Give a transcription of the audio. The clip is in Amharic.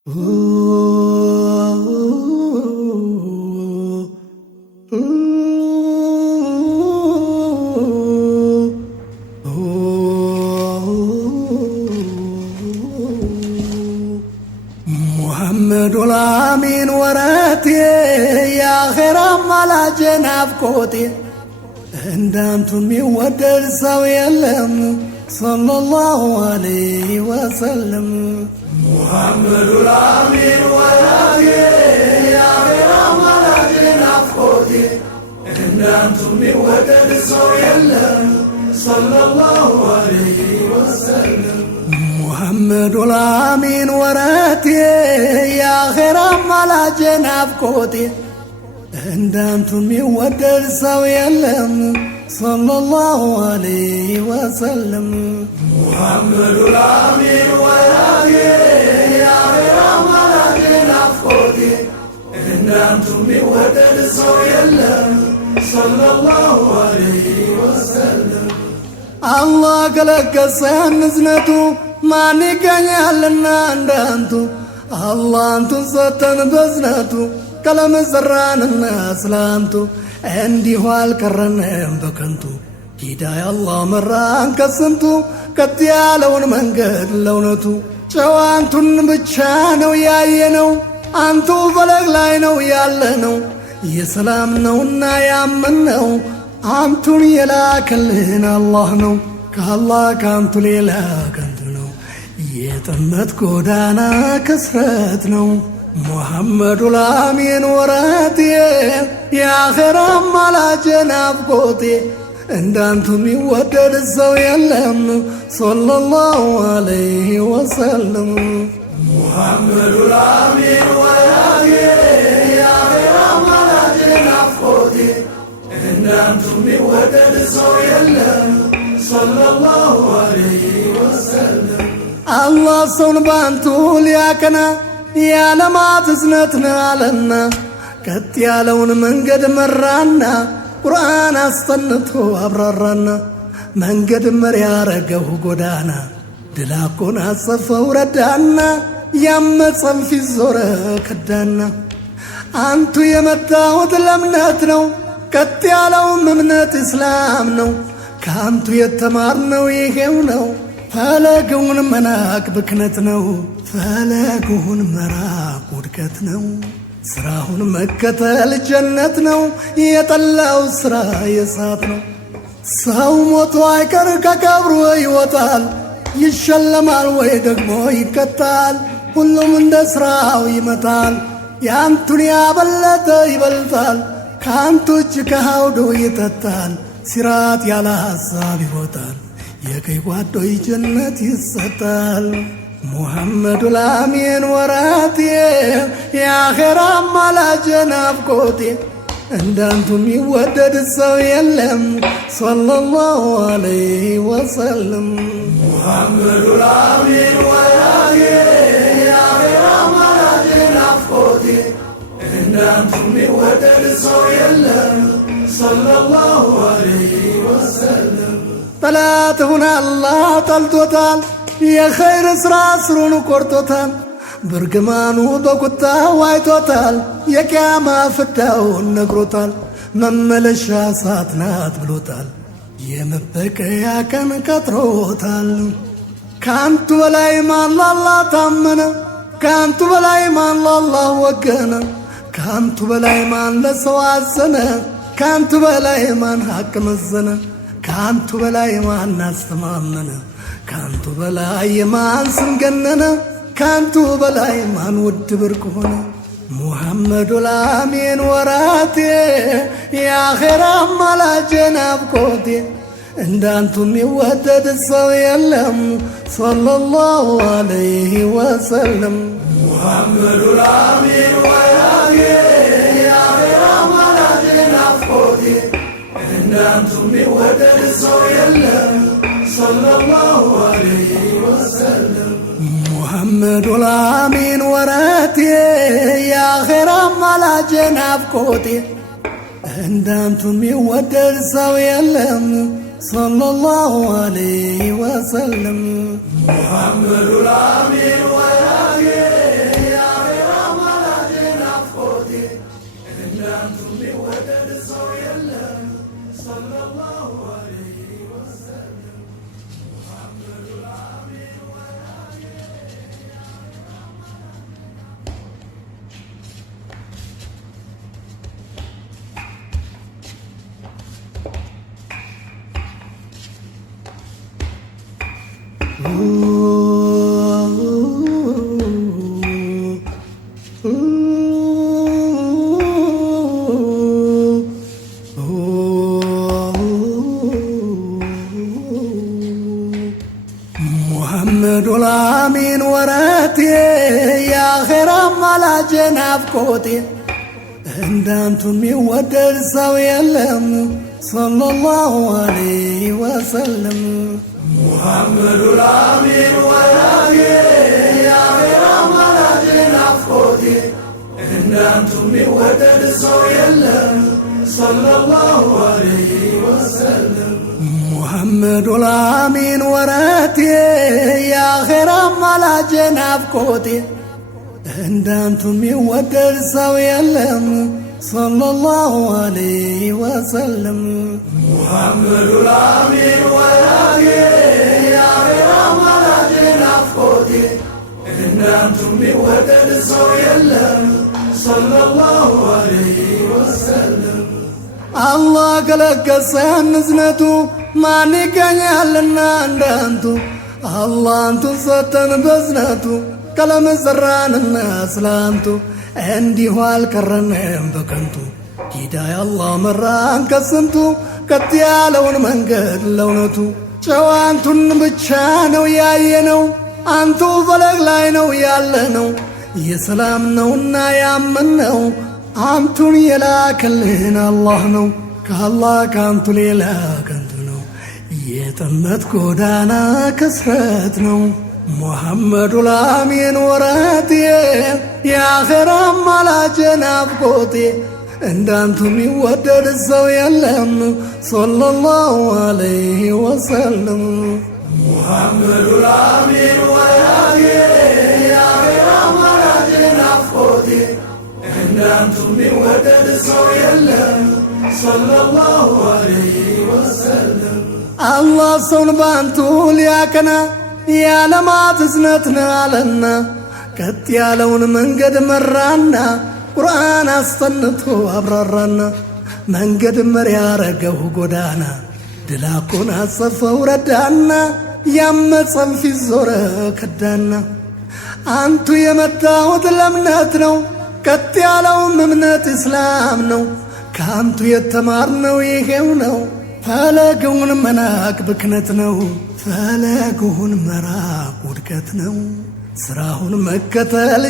محمد الأمين وراتي يا خير ملاج نافقوتي عندما يودد سوي اللهم صلى الله عليه وسلم. محمد الأمين وراتي يا خير ملاج نافقوتي عندما يودد سوي اللهم صلى الله عليه وسلم. محمد الأمين وراتي يا خير ملاج نافقوتي عندما يودد سوي اللهم صلى الله عليه وسلم. محمد الأمين وراتي يا خير ملاج نافقوتي عندما يودد سوي اللهم صلى الله عليه وسلم. الله قلق سنزنتو ማን ይገኛልና እንዳንቱ አላህ አንቱን ሰጠን በዝነቱ ቀለም ዘራንና ስላንቱ እንዲሁ አልቀረንም በከንቱ ሂዳያ አላህ መራን ከስንቱ ቀጥ ያለውን መንገድ ለእውነቱ ጨዋንቱን ብቻ ነው ያየነው አንቱ ፈለግ ላይ ነው ያለነው የሰላም ነውና ያመንነው አንቱን የላከልን አላህ ነው ከአላህ ካንቱ ሌላ ከንቱ ነው የጥመት ጎዳና ክስረት ነው። محمد الأمين وراتي يا خير ملاج نافقوتي عندما يودد سوي اللهم صلى الله عليه وسلم. محمد الأمين وراتي يا خير ملاج نافقوتي عندما يودد سوي اللهم صلى الله عليه وسلم. الله صون بانتو لياكنا يا لما تزنتنا لنا كت يا لون منقد مرانا قرآن استنتو أبررنا منقد مريا رقه قدانا دلاكونا صفا وردانا يمتصن في الزورة كدانا أنتو يمتاوت لمناتنو كت يا لون ممنات إسلامنو كانتو يتمارنو يخيونو ፈለጉን መናቅ ብክነት ነው ፈለጉን መራቅ ውድቀት ነው ስራውን መከተል ጀነት ነው የጠላው ስራ የሳት ነው ሰው ሞቶ አይቀር ከቀብሩ ይወጣል ይሸለማል ወይ ደግሞ ይቀጣል ሁሉም እንደ ስራው ይመጣል ያንቱን ያበለጠ ይበልጣል ካንቱ እጅ ከሃውዶ ይጠጣል ሲራት ያለ ሐሳብ ይወጣል የቀይ ጓዶይ ጀነት ይሰጣል። محمد الأمين وراتي يا خير ملاج نافقوتي عندما يودد سوي اللهم صلى الله عليه وسلم. محمد الأمين وراتي يا خير ملاج نافقوتي عندما يودد سوي اللهم صلى الله عليه وسلم. ጠላትሁን አላህ ጠልቶታል የኸይር ሥራ ስሩን ቆርጦታል ብርግማኑ በቁጣ ዋይቶታል የቂያማ ፍዳውን ነግሮታል መመለሻ ሰዓት ናት ብሎታል የመበቀያ ቀን ቀጥሮታል ካንቱ በላይ ማን ለአላህ ታመነ ካንቱ በላይ ማን ለአላህ ወገነ ካንቱ በላይ ማን ለሰው አዘነ ካንቱ በላይ ማን ሐቅ መዘነ ካንቱ በላይ ማን አስተማመነ ካንቱ በላይ ማን ስም ገነነ ካንቱ በላይ ማን ውድ ብርቅ ሆነ محمد الأمين وراتي يا خير ملاج نافقوتي عندما يودد سوي اللهم صلى الله عليه وسلم. محمد الأمين وراتي يا خير ملاج نافقوتي عندما يودد سوي اللهم صلى الله عليه وسلم. محمد الأمين وراتي يا خير ملاج نافقوتي عندما يودد سوي اللهم صلى الله عليه وسلم. محمد الأمين وراتي አማላጄ ናፍቆቴ እንዳንቱ የሚወደድ ሰው የለም ሰለላሁ ዐለይሂ ወሰለም። ሙሐመዱል አሚን ወራጌ የአኼራ አማላጄ ናፍቆቴ እንዳንቱ የሚወደድ ሰው የለም ሰለላሁ ዐለይሂ ወሰለም። ሙሐመዱል አሚን ወረቴ የአኼራ አማላጄ ናፍቆቴ እንዳንቱ የሚወደድ ሰው የለም ሰለላሁ ዐለይሂ ወሰለም። ሙሐመዱል አሚን ወራጌ የአኼራ አማላጄ ናፍቆቴ እንዳንቱ የሚወደድ ሰው የለም ሰለላሁ ዐለይሂ ወሰለም። አላህ ከለገሰን እዝነቱ ማን ይገኛልና እንዳንቱ አላህ አንቱን ሰጠን በዝነቱ ቀለም ዘራንና ስላንቱ እንዲሁ አልቀረንም በከንቱ ሂዳያ አላህ መራን ከስንቱ ቀጥ ያለውን መንገድ ለእውነቱ ጨዋንቱን ብቻ ነው ያየነው አንቱ ፈለግ ላይ ነው ያለነው የሰላም ነውና ያመንነው አንቱን የላከልን አላህ ነው ከአላህ ከአንቱ ሌላ ከንቱ ነው የጥመት ጎዳና ክስረት ነው። ሙሐመዱል አሚን ወረቴ የአኼራ አማላጄ ናፍቆቴ እንዳንቱ የሚወደድ ሰው የለም ሰለላሁ ዐለይሂ ወሰለም። ሙሐመዱል አሚን ወራጌ የአኼራ አማላጄ ናፍቆቴ እንዳንቱ የሚወደድ ሰው የለም ሰለላሁ ዐለይሂ ወሰለም። አላህ ሰውን ባንቱ ሊያቀና የዓለማት እዝነት ነው አለና ቀጥ ያለውን መንገድ መራና ቁርአን አስጠንቶ አብራራና መንገድ መሪ ያረገው ጎዳና ድላቁን አጸፈው ረዳና ያመፀን ፊት ዞረ ከዳና አንቱ የመጣሁት ለእምነት ነው ቀጥ ያለውም እምነት እስላም ነው ከአንቱ የተማርነው ይሄው ነው ፈለግውን መናቅ ብክነት ነው ፈለግውን መራቅ ውድቀት ነው ስራውን መከተል